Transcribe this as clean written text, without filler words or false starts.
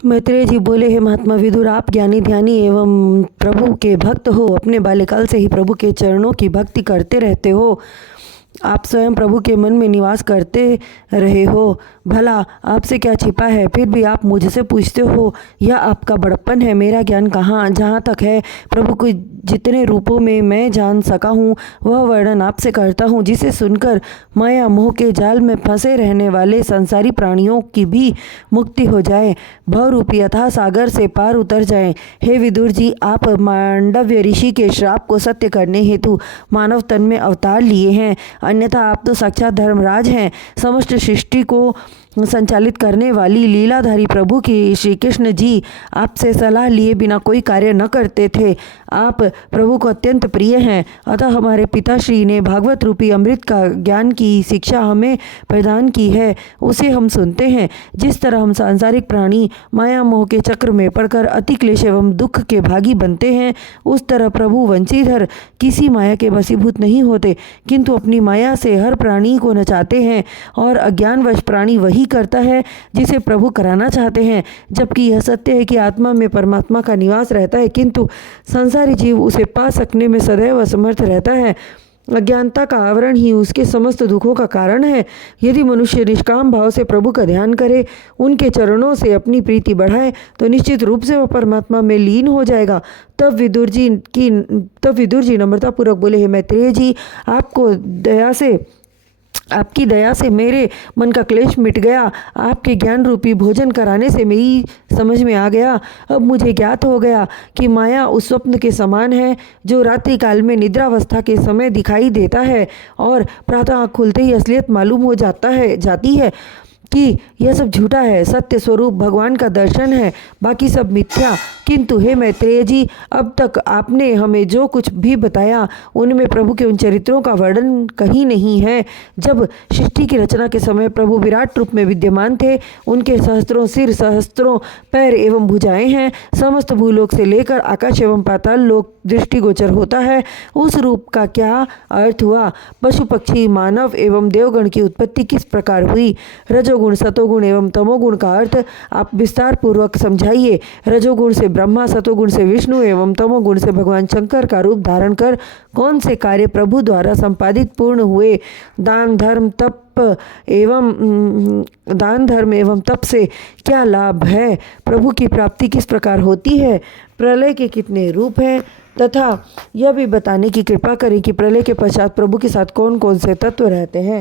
मैत्रेय जी बोले, हे महात्मा विदुर, आप ज्ञानी ध्यानी एवं प्रभु के भक्त हो। अपने बाल्यकाल से ही प्रभु के चरणों की भक्ति करते रहते हो। आप स्वयं प्रभु के मन में निवास करते रहे हो। भला आपसे क्या छिपा है, फिर भी आप मुझसे पूछते हो। यह आपका बड़प्पन है। मेरा ज्ञान कहाँ जहाँ तक है प्रभु को जितने रूपों में मैं जान सका हूँ वह वर्णन आपसे करता हूँ, जिसे सुनकर माया मोह के जाल में फंसे रहने वाले संसारी प्राणियों की भी मुक्ति हो जाए, भवरूपी अथाह सागर से पार उतर जाएं। हे विदुर जी, आप मांडव्य ऋषि के श्राप को सत्य करने हेतु मानव तन में अवतार लिए हैं, अन्यथा आप तो साक्षात धर्मराज हैं। समस्त सृष्टि को संचालित करने वाली लीलाधारी प्रभु की श्री कृष्ण जी आपसे सलाह लिए बिना कोई कार्य न करते थे। आप प्रभु को अत्यंत प्रिय हैं, अतः हमारे पिताश्री ने भागवत रूपी अमृत का ज्ञान की शिक्षा हमें प्रदान की है, उसे हम सुनते हैं। जिस तरह हम सांसारिक प्राणी माया मोह के चक्र में पड़कर अति क्लेश एवं दुख के भागी बनते हैं, उस तरह प्रभु वंशीधर किसी माया के वशीभूत नहीं होते, किंतु अपनी माया से हर प्राणी को नचाते हैं, और अज्ञानवश प्राणी वही करता है जिसे प्रभु कराना चाहते हैं। जबकि यह सत्य है कि आत्मा में परमात्मा का निवास रहता है, किंतु संसारी जीव उसे पा सकने में सदैव असमर्थ रहता है। अज्ञानता का आवरण ही उसके समस्त दुखों का कारण है। यदि मनुष्य निष्काम भाव से प्रभु का ध्यान करे, उनके चरणों से अपनी प्रीति बढ़ाए, तो निश्चित रूप से वह परमात्मा में लीन हो जाएगा। तब विदुर जी नम्रतापूर्वक बोले, हे मैत्रेय जी, आपकी दया से मेरे मन का क्लेश मिट गया। आपके ज्ञान रूपी भोजन कराने से मेरी समझ में आ गया। अब मुझे ज्ञात हो गया कि माया उस स्वप्न के समान है जो रात्रि काल में निद्रावस्था के समय दिखाई देता है, और प्रातः आँख खुलते ही असलियत मालूम हो जाती है कि यह सब झूठा है। सत्य स्वरूप भगवान का दर्शन है, बाकी सब मिथ्या। किंतु हे मैत्रेय जी, अब तक आपने हमें जो कुछ भी बताया उनमें प्रभु के उन चरित्रों का वर्णन कहीं नहीं है। जब सृष्टि की रचना के समय प्रभु विराट रूप में विद्यमान थे, उनके सहस्त्रों सिर, सहस्त्रों पैर एवं भुजाएं हैं। समस्त भूलोक से लेकर आकाश एवं पाताल लोक दृष्टिगोचर होता है। उस रूप का क्या अर्थ हुआ? पशु पक्षी मानव एवं देवगण की उत्पत्ति किस प्रकार हुई? रजोगुण सतोगुण एवं तमोगुण का अर्थ आप विस्तार पूर्वक समझाइए। रजोगुण से ब्रह्मा, सतोगुण से विष्णु एवं तमोगुण से भगवान शंकर का रूप धारण कर कौन से कार्य प्रभु द्वारा संपादित पूर्ण हुए? दान धर्म एवं तप से क्या लाभ है? प्रभु की प्राप्ति किस प्रकार होती है? प्रलय के कितने रूप हैं? तथा यह भी बताने की कृपा करें कि प्रलय के पश्चात प्रभु के साथ कौन कौन से तत्व रहते हैं।